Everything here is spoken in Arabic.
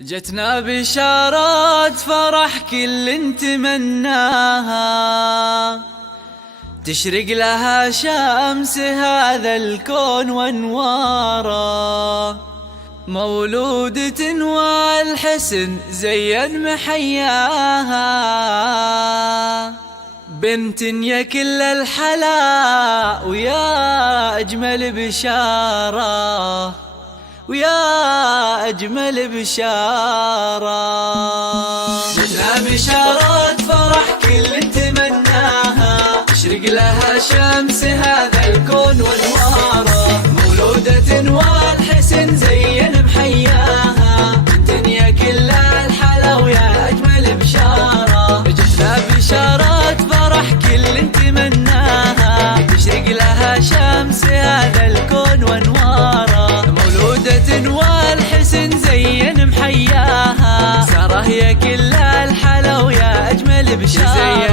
جتنا بشارات فرح كل نتمناها، تشرق لها شمس هذا الكون وانواره، مولودة والحسن زين محياها، بنت يا كل الحلا ويا أجمل بشارة، ويا أجمل بشارة. جتنا بشارات فرح كل نتمناها، تشرق لها شمس هذا الكون وانواره، مولودة والحسن زين محياها، الدنيا كلها الحلا ويا أجمل بشارة. جتنا بشارات فرح كل نتمناها، تشرق لها شمس هذا الكون وانواره، مولودة والحسن زين محياها، سارة يا كل الحلا ويا أجمل بشارة.